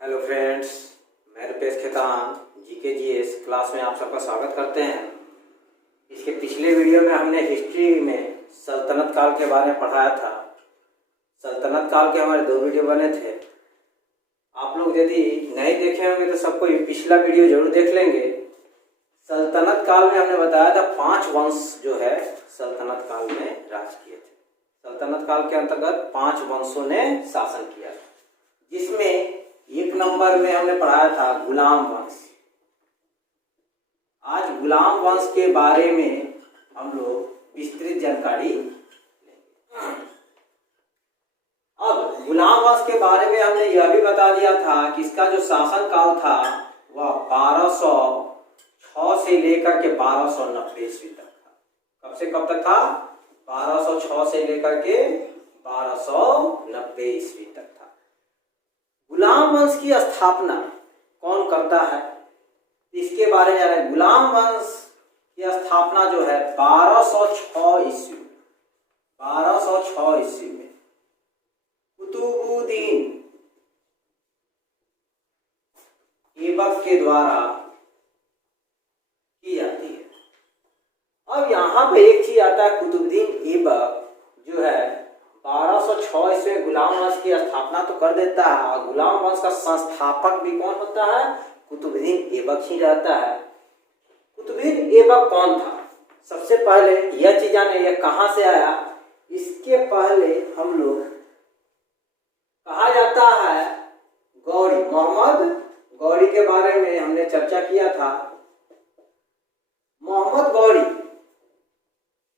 Hello friends, मैं Rupesh Khetan GK GS class में आप सबका स्वागत करते हैं। इसके पिछले वीडियो में हमने हिस्ट्री में सल्तनत काल के बारे में पढ़ाया था। सल्तनत काल के हमारे 2 वीडियो बने थे। आप लोग यदि नहीं देखे होंगे तो सबको पिछला वीडियो जरूर देख लेंगे। सल्तनत काल में हमने बताया था 5 वंश जो है सल्तनत काल में राज किए थे। सल्तनत काल के अंतर्गत 5 वंशों ने शासन किया, जिसमें 1 नंबर में हमने पढ़ाया था गुलाम वंश। आज गुलाम वंश के बारे में हम लोग विस्तृत जानकारी लेंगे। अब गुलाम वंश के बारे में हमने यह भी बता दिया था कि इसका जो शासन काल था वह 1206 से लेकर के 1290 ईस्वी तक था। कब से कब तक था? 1206 से लेकर के 1290 ईस्वी तक था। गुलाम वंश की स्थापना कौन करता है, इसके बारे में जाना है। गुलाम वंश की स्थापना जो है 1206 ईस्वी में, 1206 ईस्वी में कुतुबुद्दीन ऐबक के द्वारा की जाती है। अब यहाँ पे एक चीज आता है, कुतुबुद्दीन ऐबक जो है 1206 ईस्वी में गुलाम वंश की स्थापना तो कर देता है, और गुलाम वंश का संस्थापक भी कौन होता है? कुतुबुद्दीन ऐबक ही रहता है। कुतुबुद्दीन ऐबक कौन था? सबसे पहले यह चीज जाने, यह कहाँ से आया। इसके पहले हम लोग कहा जाता है गौरी, मोहम्मद गौरी के बारे में हमने चर्चा किया था। मोहम्मद गौरी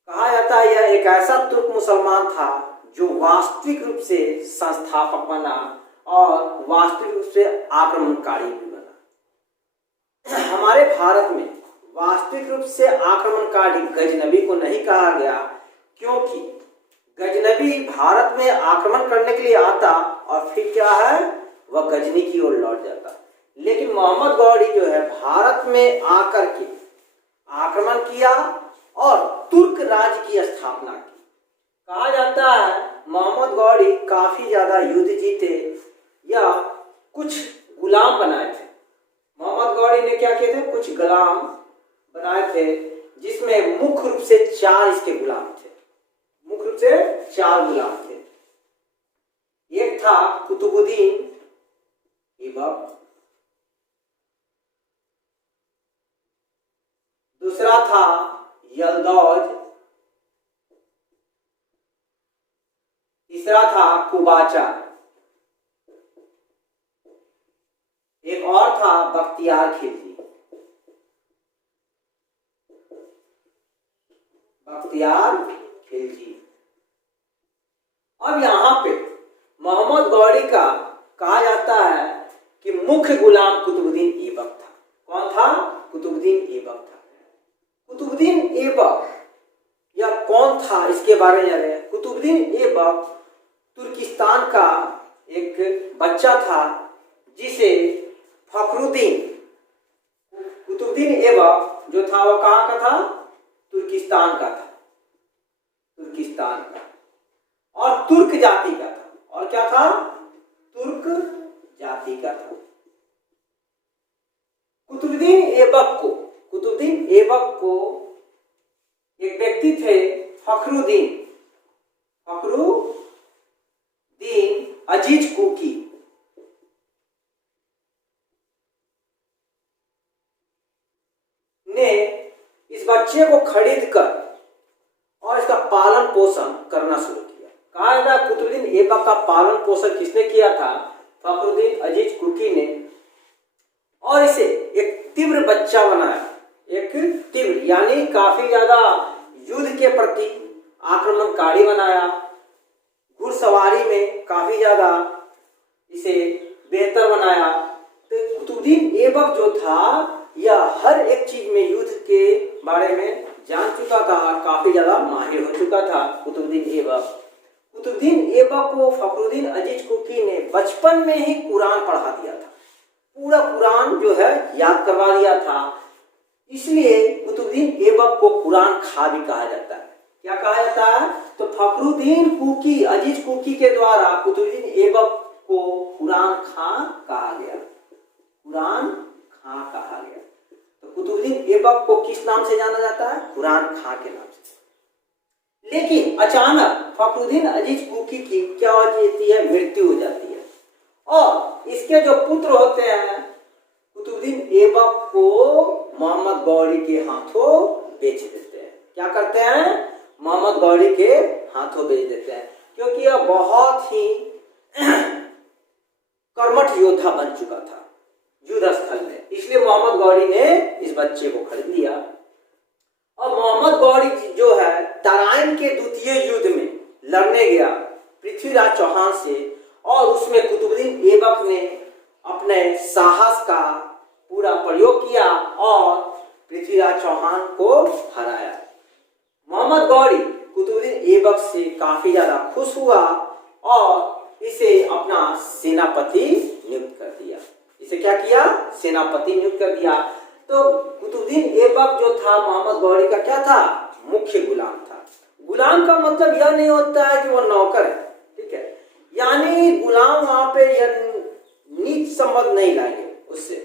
कहा जाता है यह एक ऐसा तुर्क मुसलमान था जो वास्तविक रूप से संस्थापक बना और वास्तविक रूप से आक्रमणकारी भी बना। हमारे भारत में वास्तविक रूप से आक्रमणकारी गजनबी को नहीं कहा गया, क्योंकि गजनबी भारत में आक्रमण करने के लिए आता और फिर क्या है, वह गजनी की ओर लौट जाता। लेकिन मोहम्मद गौरी जो है भारत में आकर के आक्रमण किया और तुर्क राज की स्थापना की। कहा जाता है मोहम्मद गौरी काफी ज्यादा युद्ध जीते या कुछ गुलाम बनाए थे। मोहम्मद गौरी ने क्या किए थे? कुछ गुलाम बनाए थे, जिसमें मुख्य रूप से 4 इसके गुलाम थे। मुख्य रूप से 4 गुलाम थे। एक था कुतुबुद्दीन ऐबक, दूसरा था यल्दौज, तीसरा था कुबाचा, एक और था बख्तियार खिलजी। बख्तियार खिलजी। अब यहां पे मोहम्मद गौरी का कहा जाता है कि मुख्य गुलाम कुतुबुद्दीन ऐबक था। कौन था? कुतुबुद्दीन ऐबक था। कुतुबुद्दीन ऐबक या कौन था, इसके बारे में जाने। कुतुबुद्दीन ऐबक तुर्किस्तान का एक बच्चा था, जिसे फखरुद्दीन, कुतुबुद्दीन ऐबक जो था वो कहाँ का था? तुर्किस्तान का था। तुर्किस्तान का, और तुर्क जाति का था। और क्या था? तुर्क जाति का था। कुतुबुद्दीन ऐबक को एक व्यक्ति थे फखरुद्दीन अजीज कुकी, ने इस बच्चे को खरीदकर और इसका पालन पोषण करना शुरू किया। कहा जाता है कुतुबुद्दीन ऐबक का पालन पोषण किसने किया था? फखरुद्दीन अजीज कुकी ने। और इसे एक तीव्र बच्चा बनाया। एक तीव्र यानी काफी ज्यादा युद्ध के प्रति आक्रमणकारी बनाया। घुड़सवारी में काफी ज्यादा इसे बेहतर बनाया। तो कुतुबुद्दीन ऐबक जो था यह हर एक चीज में युद्ध के बारे में जान चुका था और काफी ज्यादा माहिर हो चुका था कुतुबुद्दीन ऐबक। कुतुबुद्दीन ऐबक को फखरुद्दीन अजीज कुकी ने बचपन में ही कुरान पढ़ा दिया था। पूरा कुरान जो है याद करवा दिया था। इसलिए कुतुबुद्दीन ऐबक को कुरान खा भी कहा जाता है। क्या कहा जाता है? तो फखरुद्दीन कुकी, अजीज कुकी के द्वारा कुतुबुद्दीन ऐबक को कुरान खां कहा गया, कुरान खां कहा गया। तो कुतुबुद्दीन ऐबक को किस नाम से जाना जाता है? कुरान खां के नाम से। लेकिन अचानक फखरुद्दीन अजीज कुकी की क्या हो जाती है? मृत्यु हो जाती है और इसके जो पुत्र होते हैं कुतुबुद्दीन ऐबक को मोहम्मद गौरी के हाथों बेच देते हैं। क्या करते हैं? मोहम्मद गौरी के हाथों बेच देते हैं, क्योंकि यह बहुत ही कर्मठ योद्धा बन चुका था युद्ध स्थल में, इसलिए मोहम्मद गौरी ने इस बच्चे को खरीद लिया। और मोहम्मद गौरी जो है तराइन के द्वितीय युद्ध में लड़ने गया पृथ्वीराज चौहान से, और उसमें कुतुबुद्दीन ऐबक ने अपने साहस का पूरा प्रयोग किया और पृथ्वीराज चौहान को हराया। मोहम्मद गौरी कुतुबुद्दीन ऐबक से काफी ज्यादा खुश हुआ और इसे अपना सेनापति नियुक्त कर दिया। इसे क्या किया? सेनापति नियुक्त कर दिया। तो कुतुबुद्दीन ऐबक जो था मोहम्मद गौरी का क्या था? मुख्य गुलाम था। गुलाम का मतलब यह नहीं होता है कि वो नौकर है, ठीक है, यानी गुलाम वहां पे यह नीच संबंध नहीं लाएंगे उससे।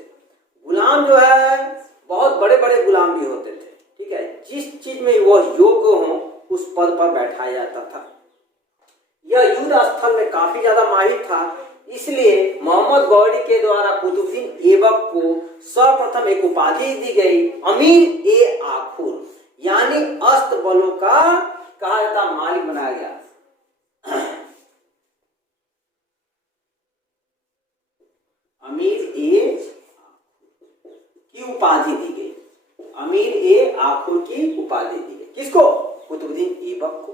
गुलाम जो है बहुत बड़े बड़े गुलाम भी होते थे, ठीक है, जिस चीज में वो योग्य हो उस पद पर बैठाया जाता था। यह युद्ध स्थल में काफी ज्यादा माहिर था, इसलिए मोहम्मद गौरी के द्वारा कुतुबुद्दीन ऐबक को सर्वप्रथम एक उपाधि दी गई, अमीर ए आखुर, यानी अस्त्र बलों का कहा जाता मालिक बनाया गया। अमीर ए की उपाधि दी गई, अमीर ए आखुर की उपाधि दी गई। किसको? कुतुबुद्दीन ऐबक को।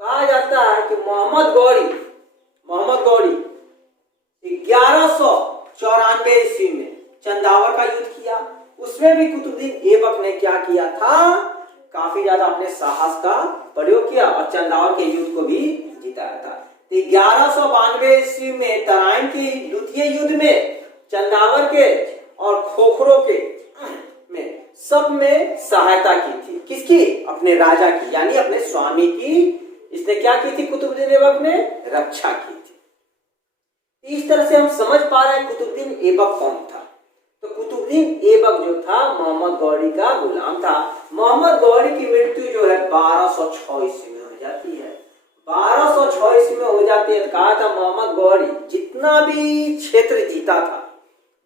कहा जाता है कि मोहम्मद गौरी 1194 ईस्वी में चंदावर का युद्ध किया। उसमें भी कुतुबुद्दीन ऐबक ने क्या किया था? काफी ज्यादा अपने साहस का प्रयोग किया और चंदावर के युद्ध को भी जिताया था। 1192 ईस्वी में तराइन के द्वितीय युद्ध में चंदावर के और खोखरों के में सब में सहायता की थी। किसकी? अपने राजा की, यानी अपने स्वामी की। इसने क्या की थी? कुतुबुद्दीन ऐबक ने रक्षा की थी। इस तरह से हम समझ पा रहे हैं कुतुबुद्दीन ऐबक कौन था। तो कुतुबुद्दीन ऐबक जो था मोहम्मद गौरी का गुलाम था। मोहम्मद गौरी की मृत्यु जो है 1206 ईस्वी में हो जाती है। 1206 ईस्वी में हो जाती है। कहा था मोहम्मद गौरी जितना भी क्षेत्र जीता था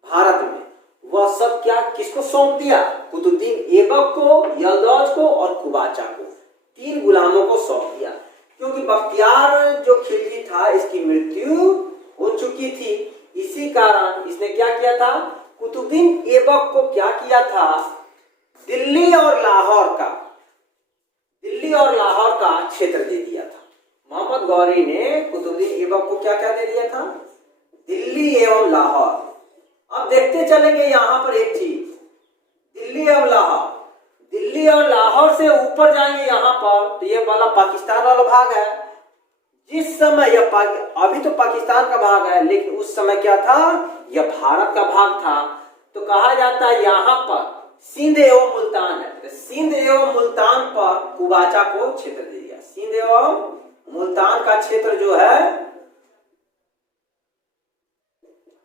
भारत में, वह सब क्या किसको सौंप दिया? कुतुबुद्दीन ऐबक को, यलदौज को और कुबाचा को, 3 गुलामों को सौंप दिया। क्योंकि बख्तियार जो खिलजी था इसकी मृत्यु हो चुकी थी, इसी कारण इसने क्या किया था? कुतुबुद्दीन ऐबक को क्या किया था? दिल्ली और लाहौर का क्षेत्र दे दिया था। मोहम्मद गौरी ने कुतुबुद्दीन ऐबक को क्या क्या दे दिया था? दिल्ली एवं लाहौर। अब देखते चलेंगे यहाँ पर एक चीज, दिल्ली और लाहौर से ऊपर जाएंगे यहाँ पर तो ये वाला पाकिस्तान वाला भाग है। जिस समय यह अभी तो पाकिस्तान का भाग है, लेकिन उस समय क्या था? यह भारत का भाग था। तो कहा जाता है यहाँ पर सिंध एवं मुल्तान है, तो सिंध एवं मुल्तान पर कुबाचा को क्षेत्र दे दिया। सिंध एवं मुल्तान का क्षेत्र जो है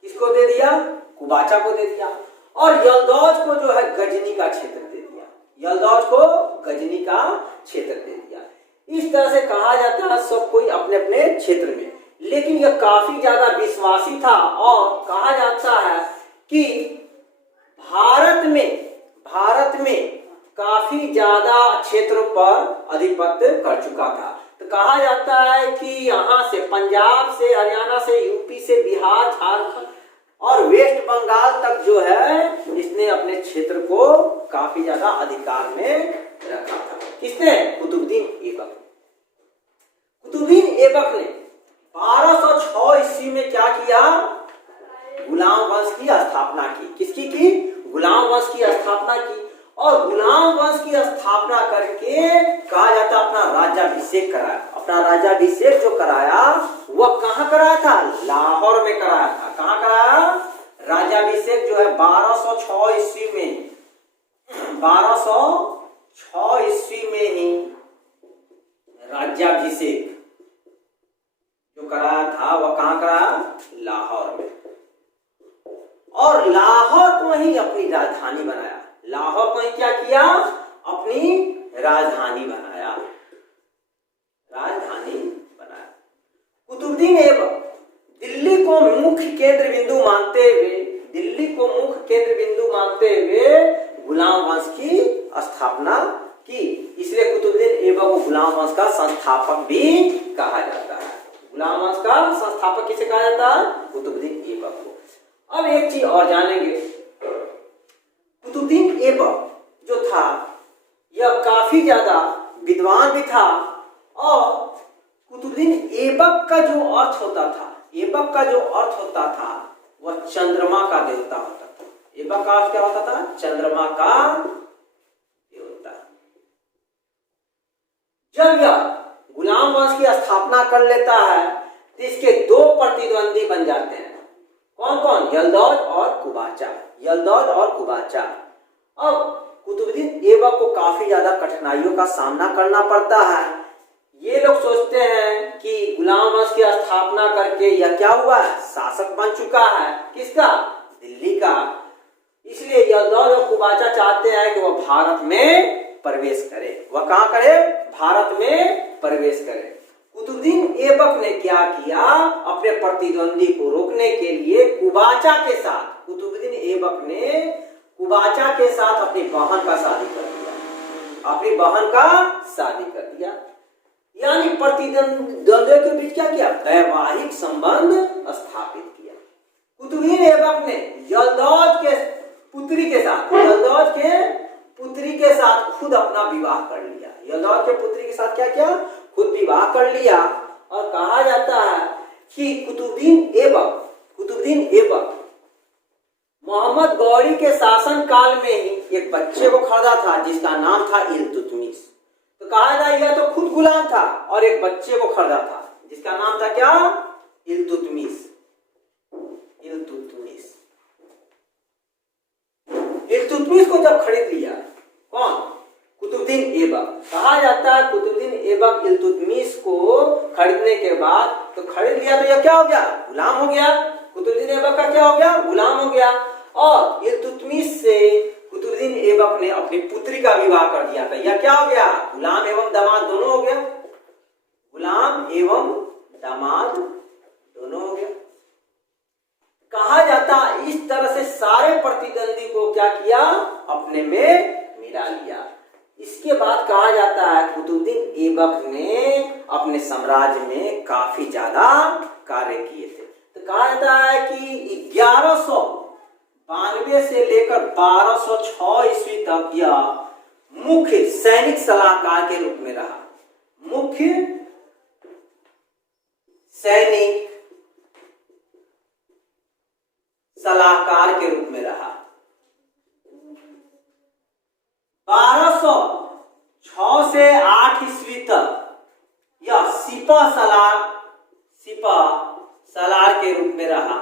किसको दे दिया? कुबाचा को दे दिया। और यलदौज को जो है गजनी का क्षेत्र दे दिया। यलदौज को गजनी का क्षेत्र दे दिया। इस तरह से कहा जाता है सब कोई अपने अपने क्षेत्र में। लेकिन यह काफी ज्यादा विश्वासी था और कहा जाता है कि भारत में काफी ज्यादा क्षेत्रों पर आधिपत्य कर चुका था। तो कहा जाता है कि यहाँ से पंजाब से, हरियाणा से, यूपी से, बिहार, झारखंड और वेस्ट बंगाल तक जो है इसने अपने क्षेत्र को काफी ज्यादा अधिकार में रखा था। किसने? कुतुबुद्दीन ऐबक। कुतुबुद्दीन ऐबक ने 1206 ईस्वी में क्या किया? गुलाम वंश की स्थापना की। किसकी की? गुलाम वंश की स्थापना की। और गुलाम वंश की स्थापना करके कहा जाता अपना राज्याभिषेक कराया। अपना राज्याभिषेक जो कराया वह कहाँ कराया था? लाहौर में कराया था। कहाँ कराया? राज्याभिषेक जो है 1206 ईस्वी में, 1206 ईस्वी में ही राज्याभिषेक जो कराया था वह कहाँ कराया? और लाहौर को ही अपनी राजधानी बनाया। लाहौर को ही क्या किया? अपनी राजधानी बनाया, राजधानी बनाया। कुतुबुद्दीन ऐबक दिल्ली को मुख्य केंद्र बिंदु मानते हुए, दिल्ली को मुख्य केंद्र बिंदु मानते हुए गुलाम वंश की स्थापना की। इसलिए कुतुबुद्दीन ऐबक को गुलाम वंश का संस्थापक भी कहा जाता है। गुलाम वंश का संस्थापक किसे कहा जाता है? कुतुबुद्दीन ऐबक को। अब एक चीज और जानेंगे, कुतुबुद्दीन ऐबक जो था यह काफी ज्यादा विद्वान भी था और कुतुबुद्दीन ऐबक का जो अर्थ होता था, ऐबक का जो अर्थ होता था वह चंद्रमा का देवता होता था। ऐबक का अर्थ क्या होता था? चंद्रमा का देवता। जब यह गुलाम वंश की स्थापना कर लेता है तो इसके दो प्रतिद्वंदी बन जाते हैं। कौन कौन? यल्दौज और कुबाचा, यल्दौज और कुबाचा। अब कुतुबुद्दीन ऐबक को काफी ज्यादा कठिनाइयों का सामना करना पड़ता है। ये लोग सोचते हैं कि गुलाम वंश की स्थापना करके यह क्या हुआ? शासक बन चुका है। किसका? दिल्ली का। इसलिए यल्दौज और कुबाचा चाहते हैं कि वह भारत में प्रवेश करे। वह कहां करे? भारत में प्रवेश करे। कुतुबुद्दीन ऐबक ने क्या किया? अपने प्रतिद्वंदी को रोकने के लिए कुबाचा के साथ, कुतुबुद्दीन ऐबक ने कुबाचा के साथ अपनी बहन का शादी कर दिया, अपनी बहन का शादी कर दिया। यानी प्रतिद्वंदियों के बीच क्या किया? वैवाहिक संबंध स्थापित किया। कुतुबुद्दीन ऐबक ने यल्दौज के पुत्री के साथ, यल्दौज के पुत्री के साथ खुद अपना विवाह कर लिया। यल्दौज के पुत्री के साथ क्या किया? खुद विवाह कर लिया। और कहा जाता है कि कुतुबुद्दीन ऐबक मोहम्मद गौरी के शासन काल में ही एक बच्चे को खरीदा था जिसका नाम था इल्तुतमिश। तो कहा जाए यह तो खुद गुलाम था और एक बच्चे को खरीदा था जिसका नाम था क्या? इल्तुतमिश। इल्तुतमिश इल्तुतमिश को जब खरीद लिया, कौन? कुतुबुद्दीन ऐबक। कहा जाता है कुतुबुद्दीन ऐबक इल्तुतमिश को खरीदने के बाद तो खरीद लिया तो यह क्या हो गया? गुलाम हो गया। कुतुबुद्दीन ऐबक का क्या हो गया? गुलाम हो गया। और इल्तुतमिश से कुतुबुद्दीन ऐबक ने अपनी पुत्री का विवाह कर दिया था। यह क्या हो गया? गुलाम एवं दामाद दोनों हो गया। गुलाम एवं दामाद दोनों हो गया। कहा जाता इस तरह से सारे प्रतिद्वंदी को क्या किया? अपने में मिला लिया। इसके बाद कहा जाता है कुतुबुद्दीन ऐबक ने अपने साम्राज्य में काफी ज्यादा कार्य किए थे। तो कहा जाता है कि 1192 से लेकर 1206 ईस्वी तक यह मुख्य सैनिक सलाहकार के रूप में रहा। मुख्य सैनिक सलाहकार के रूप में रहा। 1206 से 8 ईस्वी तक यह सिपह सलार के रूप में रहा।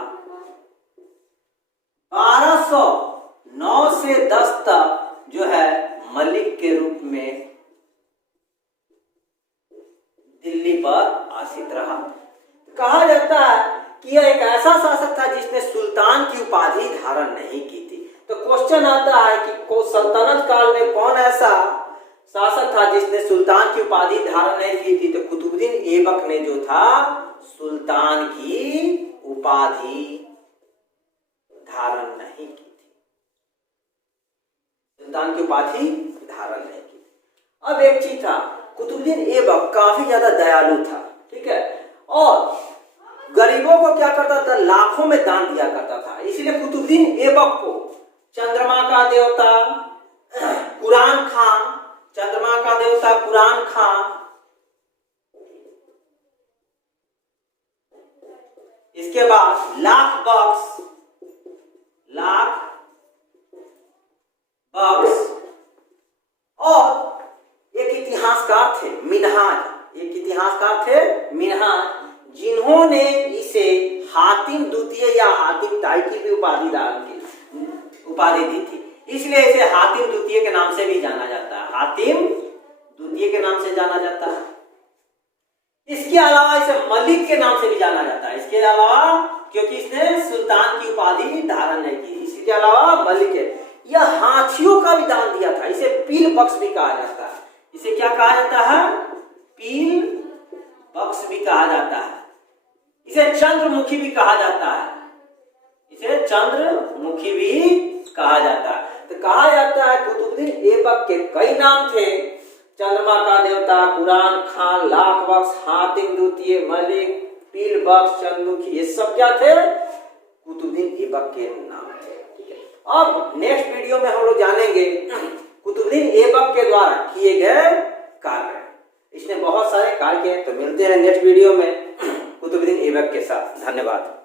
1209 से 10 तक जो है मलिक के रूप में दिल्ली पर आसीत रहा। कहा जाता है कि यह एक ऐसा शासक था जिसने सुल्तान की उपाधि धारण नहीं की थी। तो क्वेश्चन आता है कि सल्तनत काल में कौन ऐसा शासक था जिसने सुल्तान की उपाधि धारण नहीं की थी? तो कुतुबुद्दीन ऐबक ने जो था सुल्तान की उपाधि धारण नहीं की थी, सुल्तान की उपाधि धारण नहीं की थी। अब एक चीज था, कुतुबुद्दीन ऐबक काफी ज्यादा दयालु था, ठीक है, और गरीबों को क्या करता था? लाखों में दान दिया करता था। इसलिए कुतुबुद्दीन ऐबक को चंद्रमा का देवता कुरान खां, चंद्रमा का देवता कुरान खां, इसके बाद लाख बख्श और एक इतिहासकार थे मिन्हाज, जिन्होंने इसे हातिम द्वितीय या हातिम ताई की भी उपाधि दी थी। इसलिए इसे हातिम द्वितीय के नाम से भी जाना जाता है, हातिम द्वितीय के नाम से जाना जाता है। इसके अलावा इसे मलिक के नाम से भी जाना जाता है। इसके अलावा क्योंकि इसने सुल्तान की उपाधि धारण नहीं की। इसके अलावा मलिक है, यह हाथियों का भी दान दिया था। इसे पील बख्श भी कहा जाता है। इसे क्या कहा जाता है? पील बख्श भी कहा जाता है। इसे चंद्रमुखी भी कहा जाता है। इसे चंद्रमुखी भी कहा जाता है। तो कहा जाता है कुतुबुद्दीन ऐबक के कई नाम थे। चंद्रमा का देवता, कुरान खान, लाख बख्श, हातिम द्वितीय, मलिक, पील बख्श, चंद्रमुखी, ये सब क्या थे? कुतुबुद्दीन ऐबक के नाम थे। ठीक है, अब नेक्स्ट वीडियो में हम लोग जानेंगे कुतुबुद्दीन ऐबक के द्वारा किए गए कार्य। इसने बहुत सारे कार्य किए। तो मिलते हैं नेक्स्ट वीडियो में कुतुबुद्दीन ऐबक के साथ। धन्यवाद।